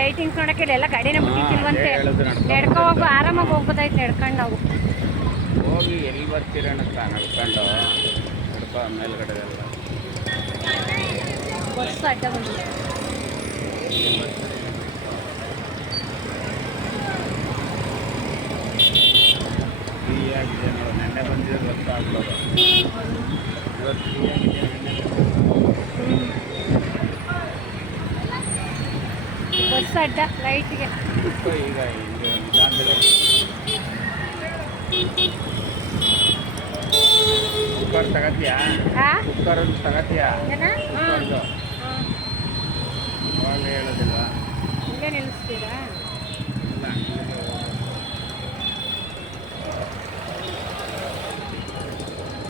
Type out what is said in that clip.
Lightings ನೋಡಕ್ಕೆ ಎಲ್ಲ ಗಾಡಿನೇ ಬಿಟ್ಟಿಲ್ವಂತೆ. ಹೇಳಿದ್ರು ನಡ್ಕೊ ಹೋಗು, ಆರಾಮಾಗಿ ಹೋಗ್ಬೋದಾಯ್ತು ನಡ್ಕೊಂಡು ನಾವು. ಹೋಗಿ ಎಲ್ಲಿ ಬರ್ತೀರಣ್ಣಕ್ಕ ನಡ್ಕೊಂಡು ಮೇಲ್ಗಡೆ ಎಲ್ಲ ಬಸ್ ಅಡ್ಡ ಬಂದಿದೆ. ಫ್ರೀ ಆಗಿದೆ ನೋಡಿ, ನೆನ್ನೆ ಬಂದಿದ್ರೆ ಗೊತ್ತಾಗ್ಬೋದು. ಇವತ್ತು ಫ್ರೀ ಆಗಿದೆ, ಬಸ್ ಅಡ್ಡ ಲೈಟ್ಗೆ ಈಗ ಹಿಂಗೆ ನಿಧಾನದಲ್ಲಿ ಕುಕ್ಕರ್ ತಗತ್ತೀಯಾ? ಕುಕ್ಕರ್ ತಗತ್ತೀಯಾ? ಏನು ಕುಕ್ಕರ್ದು ಅವಾಗ ಹೇಳೋದಿಲ್ವಾ? ಹಿಂಗೆ ನಿಲ್ಲಿಸ್ತೀರಾ?